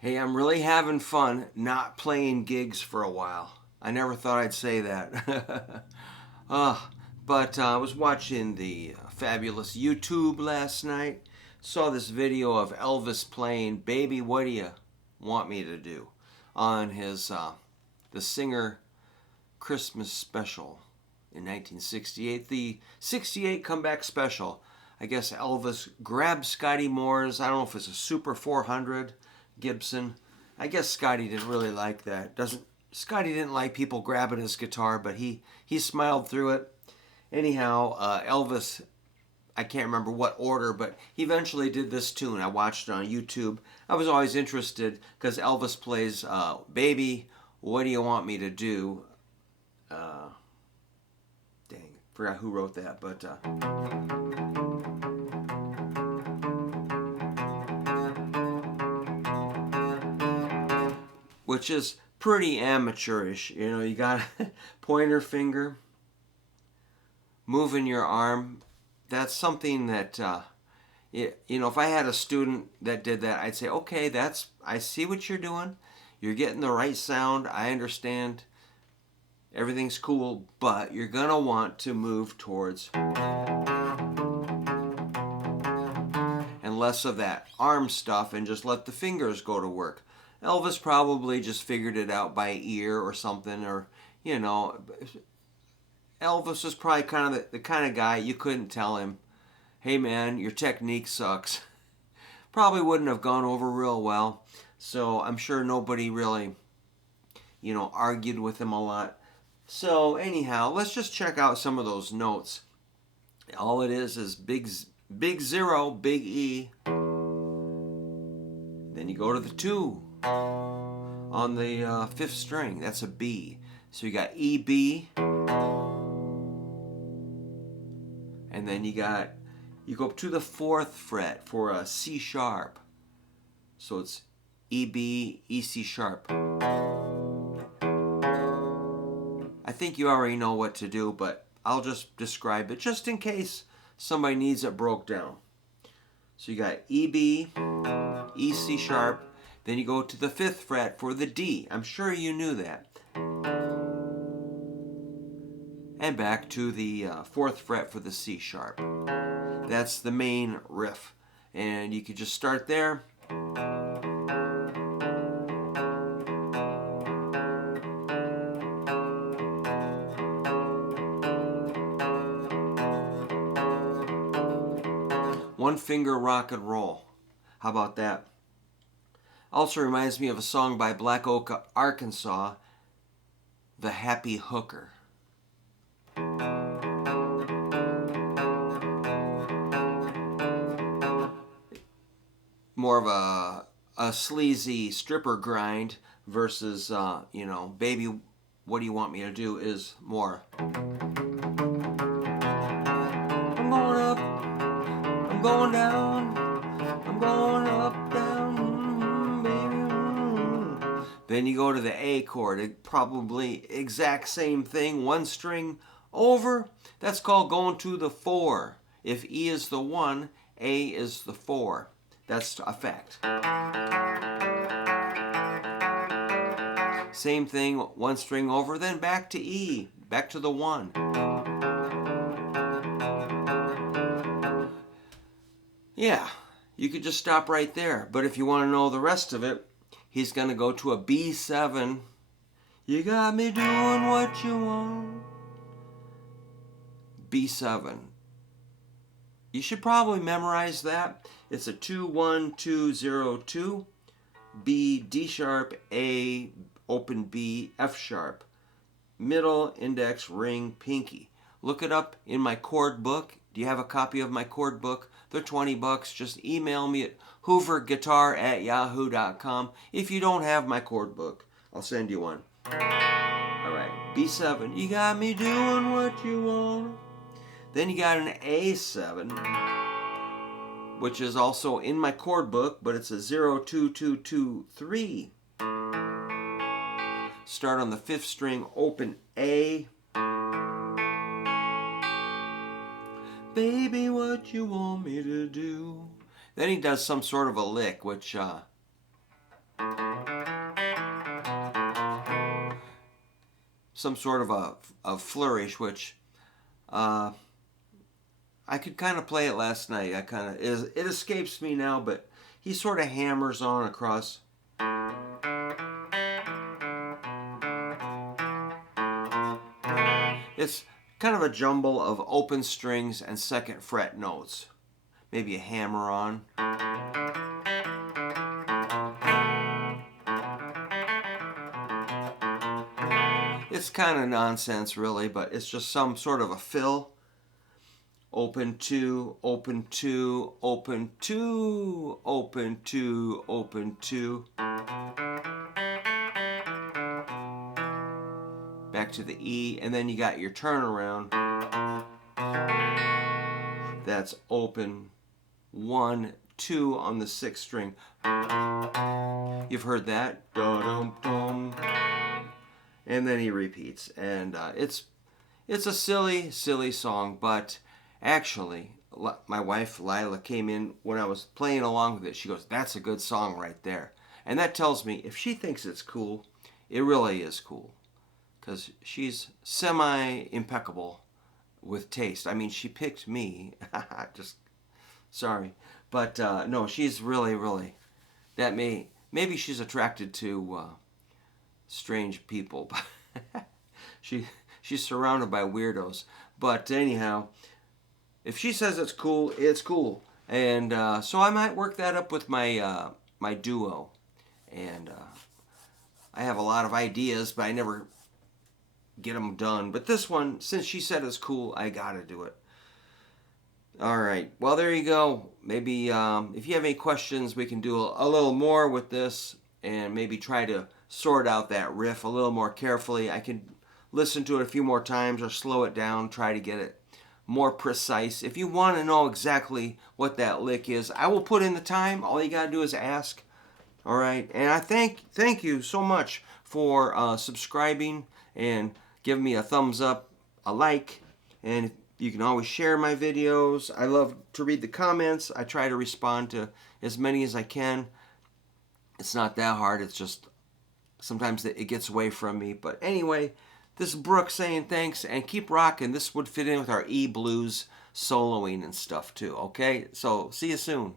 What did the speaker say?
Hey, I'm really having fun not playing gigs for a while. I never thought I'd say that. uh, but I was watching the fabulous YouTube last night. Saw this video of Elvis playing "Baby, What Do You Want Me to Do" on his the Singer Christmas special in 1968. The '68 comeback special. I guess Elvis grabbed Scotty Moore's. I don't know if it's a Super 400 Gibson. I guess Scotty didn't really like that. Doesn't Scotty didn't like people grabbing his guitar, but he smiled through it. Anyhow, Elvis, I can't remember what order, but he eventually did this tune. I watched it on YouTube. I was always interested because Elvis plays "Baby, What Do You Want Me to Do." Dang, forgot who wrote that, but which is pretty amateurish. You know, you got pointer finger, moving your arm. That's something that if I had a student that did that, I'd say, okay, I see what you're doing. You're getting the right sound. I understand. Everything's cool, but you're gonna want to move towards and less of that arm stuff and just let the fingers go to work. Elvis probably just figured it out by ear or something, or Elvis was probably kind of the kind of guy you couldn't tell him, hey man, your technique sucks. Probably wouldn't have gone over real well. So I'm sure nobody really, argued with him a lot. So anyhow, let's just check out some of those notes. All it is big zero, big E. Then you go to the 2 on the fifth string. That's a B. So you got E, B. And then you go up to the 4th fret for a C sharp. So it's E, B, E, C sharp. I think you already know what to do, but I'll just describe it just in case somebody needs it broke down. So you got E, B, E, C sharp. Then you go to the 5th fret for the D. I'm sure you knew that. And back to the 4th fret for the C sharp. That's the main riff. And you could just start there. One finger rock and roll. How about that? Also reminds me of a song by Black Oak, Arkansas, "The Happy Hooker." More of a sleazy stripper grind versus, "Baby, What Do You Want Me to Do" is more. I'm going up, I'm going down, I'm going up, down, baby. Then you go to the A chord, probably exact same thing, one string over. That's called going to the 4. If E is the 1, A is the 4. That's a fact. Same thing, one string over, then back to E, back to the 1. Yeah, you could just stop right there. But if you want to know the rest of it, he's going to go to a B7. You got me doing what you want. B7. You should probably memorize that. It's a 2-1-2-0-2. B, D sharp, A, open B, F sharp. Middle, index, ring, pinky. Look it up in my chord book. Do you have a copy of my chord book? They're $20. Just email me at hooverguitar@yahoo.com. If you don't have my chord book, I'll send you one. All right, B7. You got me doing what you want. Then you got an A7, which is also in my chord book, but it's a 0-2-2-2-3. Start on the 5th string, open A. Baby, what you want me to do? Then he does some sort of a lick, which some sort of a flourish, which I could kind of play it last night. It escapes me now, but he sort of hammers on across. It's kind of a jumble of open strings and second fret notes. Maybe a hammer on. It's kind of nonsense, really, but it's just some sort of a fill. Open two, open two, open two, open two, open two. Back to the E, and then you got your turnaround. That's open 1, 2 on the 6th string. You've heard that. Da-dum-dum. And then he repeats, and it's a silly, silly song, but actually, my wife Lila came in when I was playing along with it. She goes, "That's a good song right there," and that tells me if she thinks it's cool, it really is cool, because she's semi-impeccable with taste. I mean, she picked me. Just sorry, but no, she's really, really. Maybe she's attracted to strange people. She's surrounded by weirdos. But anyhow, if she says it's cool, it's cool. And so I might work that up with my my duo. And I have a lot of ideas, but I never get them done. But this one, since she said it's cool, I gotta do it. All right. Well, there you go. Maybe if you have any questions, we can do a little more with this and maybe try to sort out that riff a little more carefully. I can listen to it a few more times or slow it down, try to get it more precise. If you want to know exactly what that lick is, I will put in the time. All you got to do is ask. All right. And I thank you so much for subscribing and giving me a thumbs up, a like, and you can always share my videos. I love to read the comments. I try to respond to as many as I can. It's not that hard. It's just sometimes it gets away from me. But anyway, this is Brook saying thanks and keep rocking. This would fit in with our E blues soloing and stuff too. Okay? So see you soon.